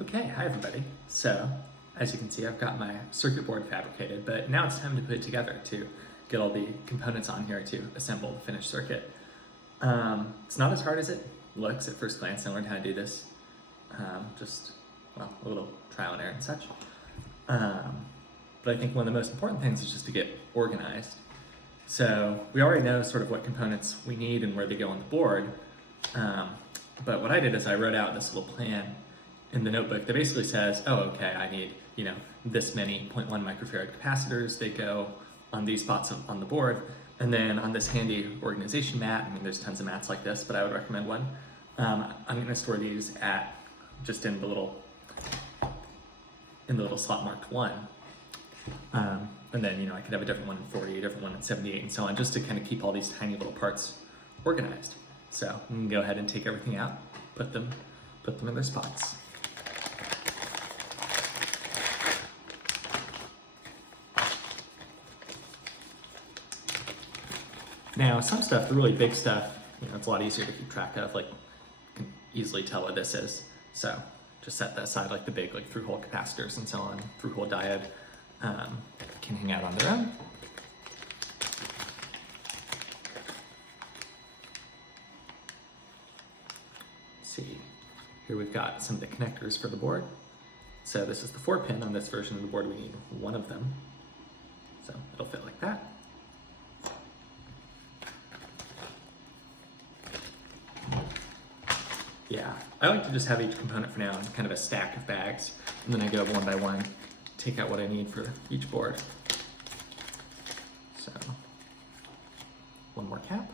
Okay, hi everybody. So, as you can see, I've got my circuit board fabricated, but now it's time to put it together to get all the components on here to assemble the finished circuit. It's not as hard as it looks at first glance. I learned how to do this. Well, a little trial and error and such. But I think one of the most important things is just to get organized. So we already know sort of what components we need and where they go on the board. But what I did is I wrote out this little plan in the notebook that basically says, oh, okay, I need, this many 0.1 microfarad capacitors. They go on these spots on the board. And then on this handy organization mat, there's tons of mats like this, but I would recommend one. I'm gonna store these just in the little slot marked 1. And then, I could have a different one in 40, a different one in 78, and so on, just to kind of keep all these tiny little parts organized. So I'm gonna go ahead and take everything out, put them in their spots. Now, some stuff, the really big stuff, it's a lot easier to keep track of. Like, you can easily tell what this is. So just set that aside, like the big, through-hole capacitors and so on, through-hole diode can hang out on their own. Let's see, here we've got some of the connectors for the board. So this is the 4-pin. On this version of the board, we need one of them. So it'll fit like that. Yeah, I like to just have each component for now in kind of a stack of bags, and then I go one by one, take out what I need for each board. So, one more cap.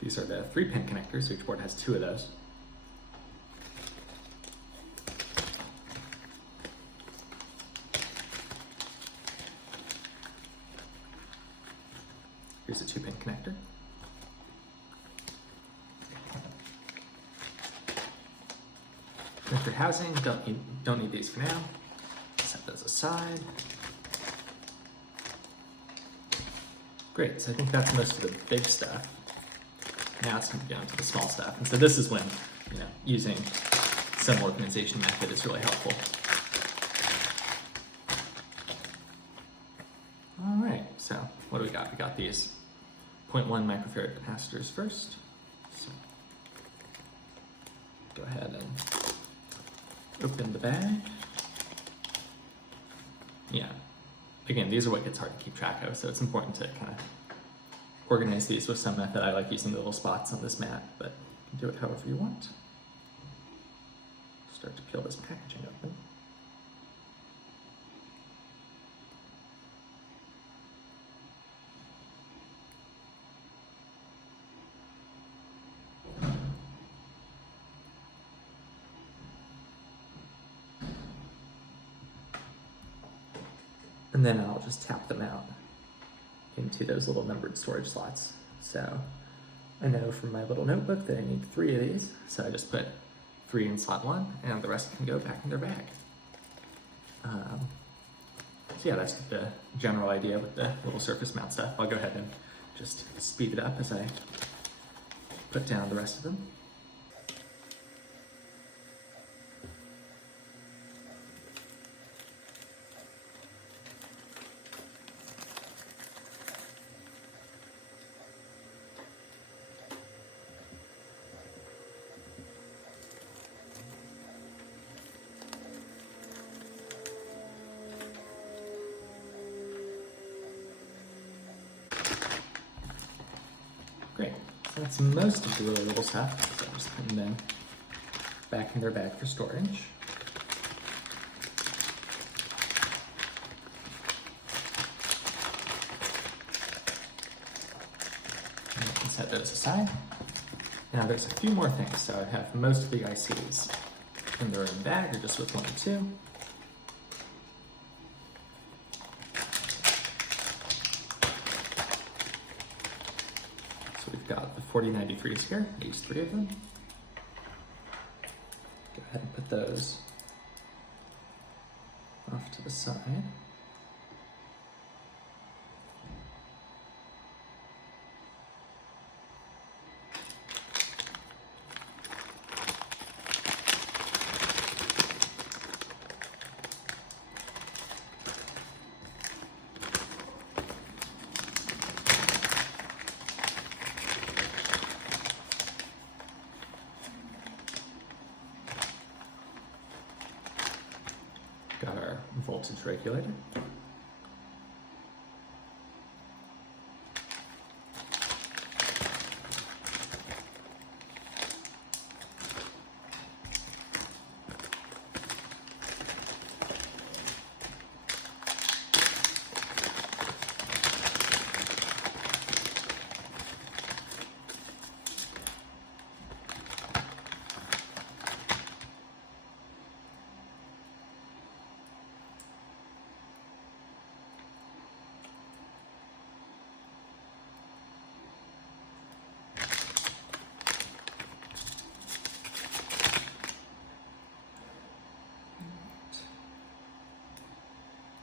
These are the 3-pin connectors, so each board has 2 of those. Here's a 2-pin connector. Connector housing, don't need these for now. Set those aside. Great, so I think that's most of the big stuff. Now it's going to down to the small stuff. And so this is when, using some organization method is really helpful. All right, so what do we got? We got these 0.1 microfarad capacitors first. So go ahead and open the bag. Yeah, again, these are what gets hard to keep track of, so it's important to kind of organize these with some method. I like using the little spots on this mat, but you can do it however you want. Start to peel this packaging open. And then I'll just tap them out into those little numbered storage slots. So I know from my little notebook that I need 3 of these, so I just put 3 in slot 1, and the rest can go back in their bag. So yeah, that's the general idea with the little surface mount stuff. I'll go ahead and just speed it up as I put down the rest of them. Great, so that's most of the really little stuff. So I'm just putting them back in their bag for storage. And you can set those aside. Now there's a few more things. So I have most of the ICs in their own bag, or just with 1 or 2. Got the 4093s here, these 3 of them. Go ahead and put those off to the side. regulator.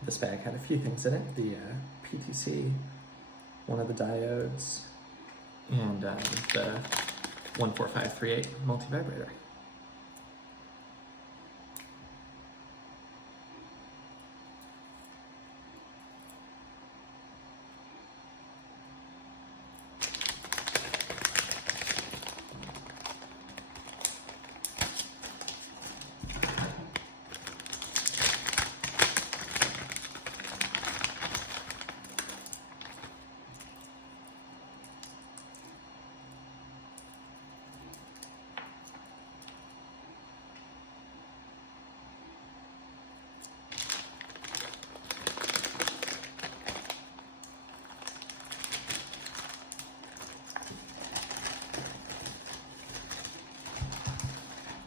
This bag had a few things in it, the PTC, one of the diodes, and the 14538 multivibrator.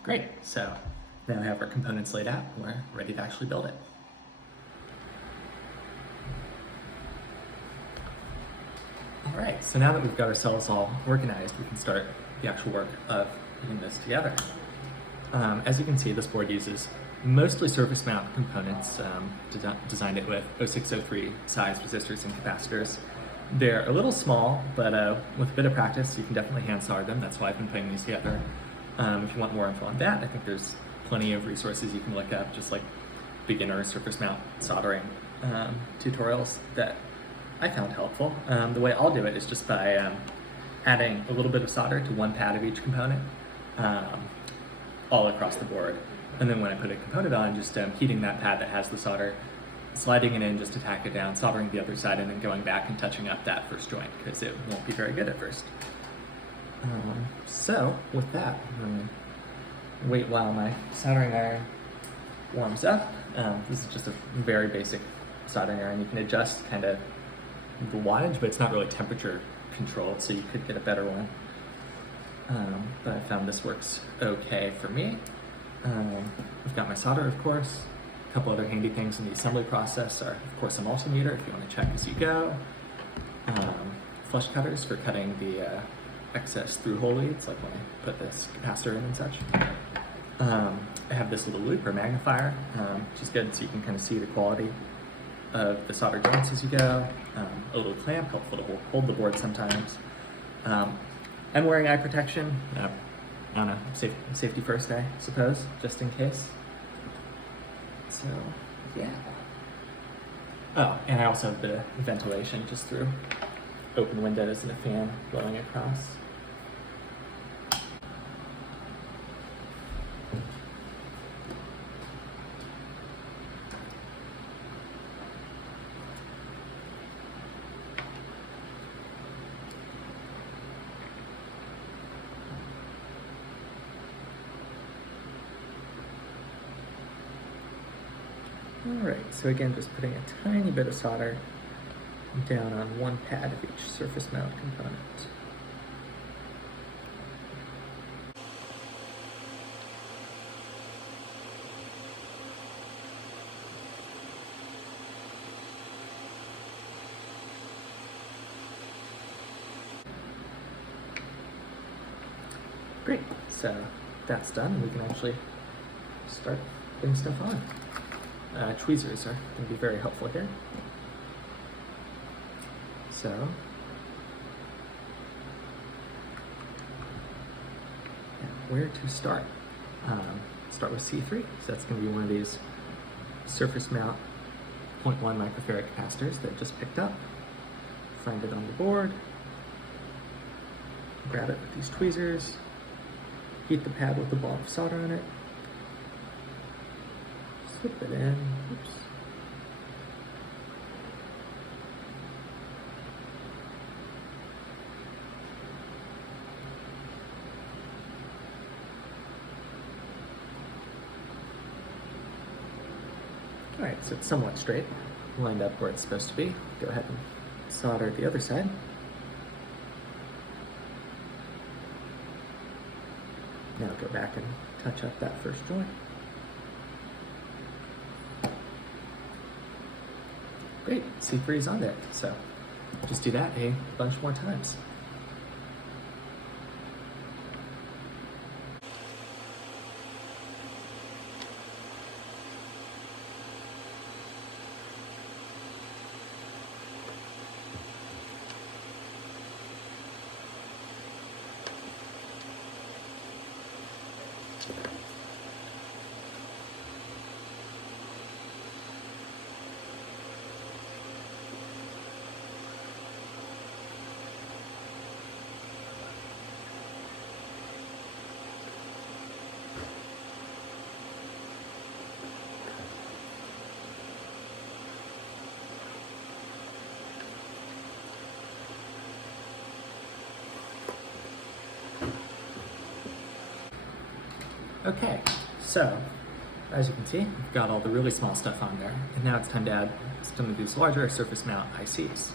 Great, so now we have our components laid out, we're ready to actually build it. All right, so now that we've got ourselves all organized, we can start the actual work of putting this together. As you can see, this board uses mostly surface mount components, designed it with 0603 size resistors and capacitors. They're a little small, but with a bit of practice, you can definitely hand solder them. That's why I've been putting these together. If you want more info on that, I think there's plenty of resources you can look up, just like beginner surface mount soldering tutorials that I found helpful. The way I'll do it is just by adding a little bit of solder to one pad of each component, all across the board. And then when I put a component on, just heating that pad that has the solder, sliding it in just to tack it down, soldering the other side, and then going back and touching up that first joint, because it won't be very good at first. So with that, I'm going to wait while my soldering iron warms up. This is just a very basic soldering iron. You can adjust kind of the wattage, but it's not really temperature controlled, so you could get a better one. But I found this works okay for me. I've got my solder, of course. A couple other handy things in the assembly process are, of course, a multimeter if you want to check as you go. Flush cutters for cutting the excess through-hole leads, like when I put this capacitor in and such. I have this little loop or magnifier, which is good so you can kind of see the quality of the solder joints as you go. A little clamp, helpful to hold the board sometimes. I'm wearing eye protection. I don't know, safety first, I suppose, just in case. So, yeah. Oh, and I also have a bit of ventilation just through open windows and a fan blowing across. Alright, so again, just putting a tiny bit of solder down on one pad of each surface mount component. Great, so that's done. We can actually start putting stuff on. Tweezers are going to be very helpful here. So, where to start? Start with C3. So that's going to be one of these surface mount 0.1 microfarad capacitors that I just picked up. Find it on the board. Grab it with these tweezers. Heat the pad with the ball of solder on it. Slip it in. Oops. All right, so it's somewhat straight, lined up where it's supposed to be. Go ahead and solder the other side. Now go back and touch up that first joint. Great, C3 is on there, so just do that a bunch more times. Okay, so as you can see, we've got all the really small stuff on there, and now it's time to add some of these larger surface mount ICs.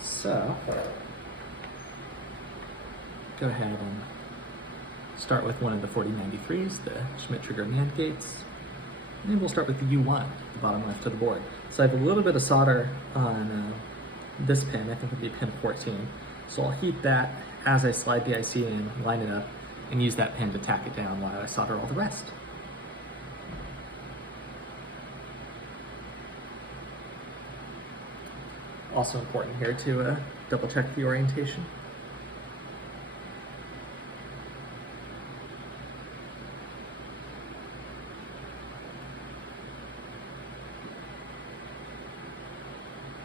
So, go ahead and start with one of the 4093s, the Schmidt trigger NAND gates, and we'll start with the U1, the bottom left of the board. So I have a little bit of solder on this pin, I think it'll be pin 14. So I'll heat that as I slide the IC in, line it up, and use that pin to tack it down while I solder all the rest. Also important here to double check the orientation.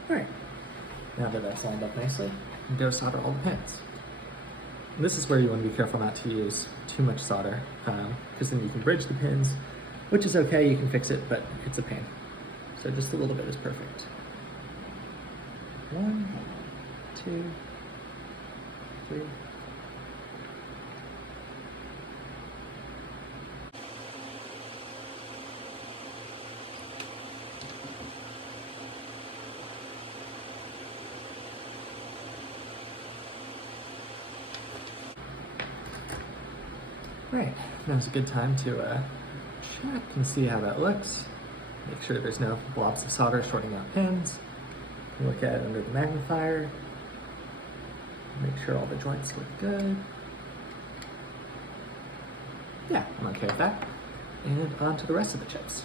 All right, now that that's lined up nicely, I can go solder all the pins. This is where you want to be careful not to use too much solder, because then you can bridge the pins, which is okay, you can fix it, but it's a pain. So just a little bit is perfect. 1, 2, 3. Right, now's a good time to check and see how that looks. Make sure there's no blobs of solder shorting out pins. Look at it under the magnifier. Make sure all the joints look good. Yeah, I'm okay with that. And on to the rest of the chips.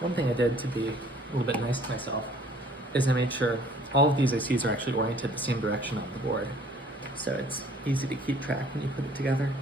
One thing I did to be a little bit nice to myself is I made sure all of these ICs are actually oriented the same direction on the board, so it's easy to keep track when you put it together.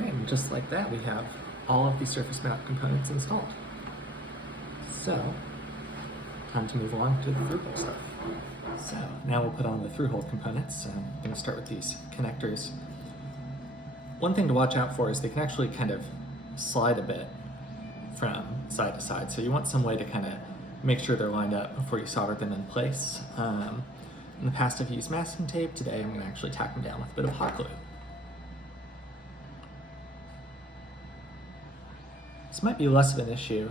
And just like that, we have all of the surface mount components installed. So, time to move along to the through-hole stuff. So, now we'll put on the through-hole components. I'm going to start with these connectors. One thing to watch out for is they can actually kind of slide a bit from side to side. So you want some way to kind of make sure they're lined up before you solder them in place. In the past I've used masking tape. Today I'm going to actually tack them down with a bit of hot glue. This might be less of an issue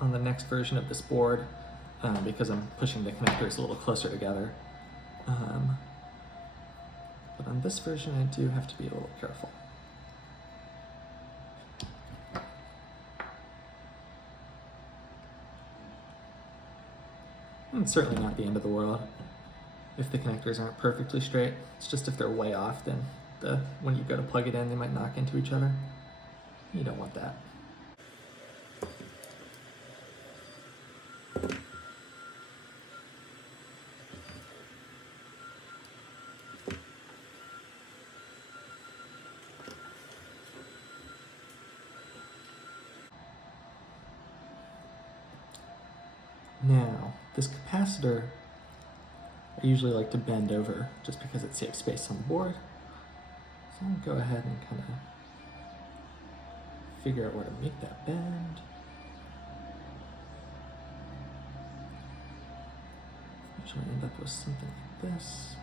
on the next version of this board because I'm pushing the connectors a little closer together. But on this version I do have to be a little careful. It's certainly not the end of the world. if the connectors aren't perfectly straight. It's just if they're way off, then when you go to plug it in, they might knock into each other. You don't want that. Now, this capacitor, I usually like to bend over just because it saves space on the board. So I'll go ahead and kind of figure out where to make that bend. Usually end up with something like this.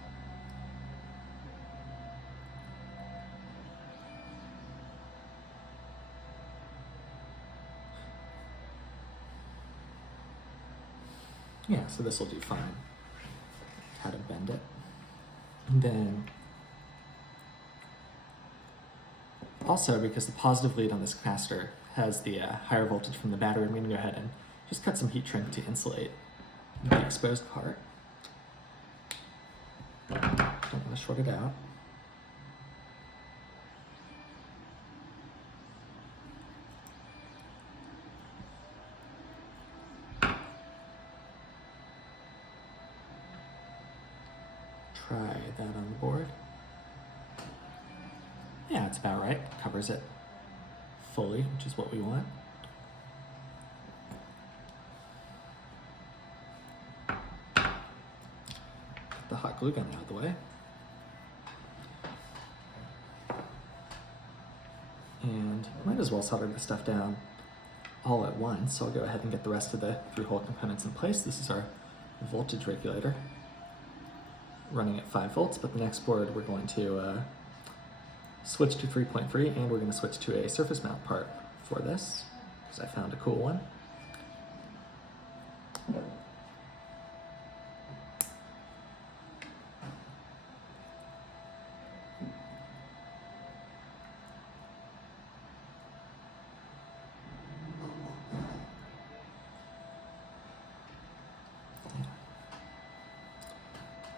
Yeah, so this will do fine. How to bend it. And then also, because the positive lead on this capacitor has the higher voltage from the battery, I'm going to go ahead and just cut some heat shrink to insulate the exposed part. Don't want to short it out. Try that on the board. Yeah, it's about right. Covers it fully, which is what we want. Get the hot glue gun out of the way. And might as well solder this stuff down all at once. So I'll go ahead and get the rest of the through-hole components in place. This is our voltage regulator, running at 5 volts, but the next board we're going to switch to 3.3, and we're going to switch to a surface mount part for this, because I found a cool one.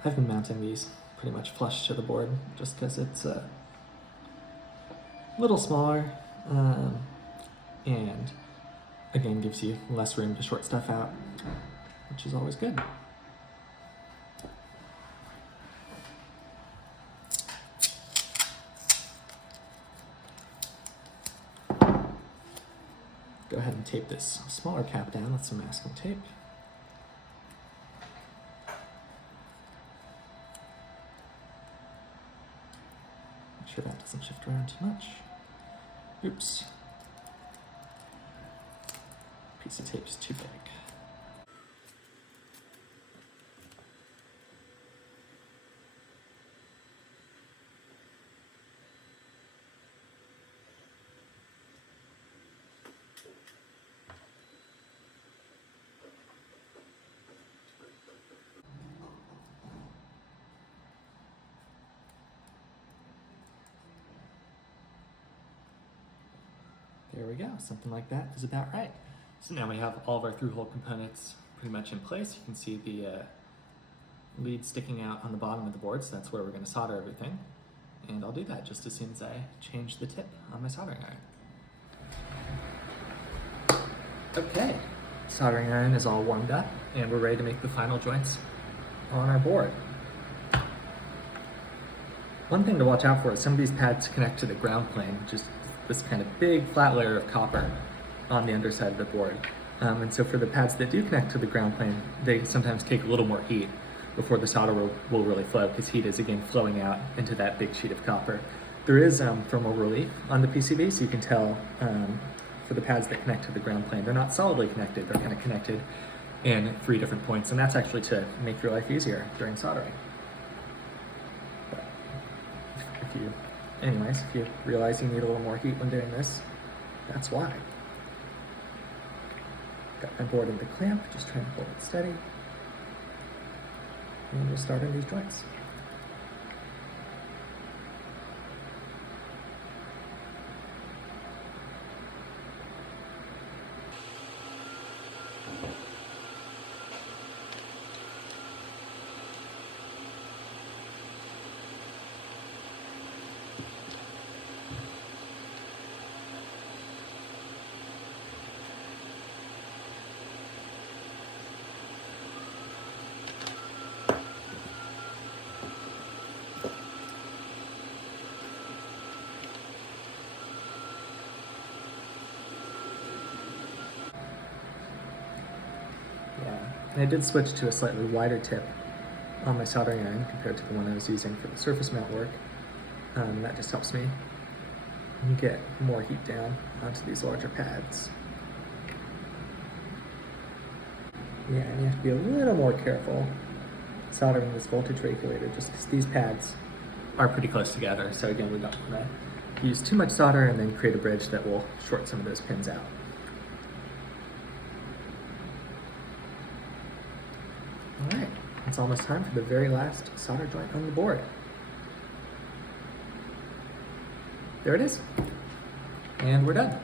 I've been mounting these pretty much flush to the board just because it's a little smaller and again gives you less room to short stuff out, which is always good. Go ahead and tape this smaller cap down with some masking tape. Make sure that doesn't shift around too much. Oops. Piece of tape is too big. There we go, something like that is about right. So now we have all of our through-hole components pretty much in place. You can see the lead sticking out on the bottom of the board, so that's where we're going to solder everything. And I'll do that just as soon as I change the tip on my soldering iron. Okay, soldering iron is all warmed up, and we're ready to make the final joints on our board. One thing to watch out for is some of these pads connect to the ground plane, just this kind of big flat layer of copper on the underside of the board. And so for the pads that do connect to the ground plane, they sometimes take a little more heat before the solder will really flow, because heat is again flowing out into that big sheet of copper. There is thermal relief on the PCB, so you can tell for the pads that connect to the ground plane, they're not solidly connected, they're kind of connected in 3 different points, and that's actually to make your life easier during soldering. But if you realize you need a little more heat when doing this, that's why. Got my board in the clamp, just trying to hold it steady. And we'll start on these joints. And I did switch to a slightly wider tip on my soldering iron compared to the one I was using for the surface mount work. That just helps me get more heat down onto these larger pads. Yeah, and you have to be a little more careful soldering this voltage regulator just because these pads are pretty close together. So again, we don't want to use too much solder and then create a bridge that will short some of those pins out. All right, it's almost time for the very last solder joint on the board. There it is, and we're done.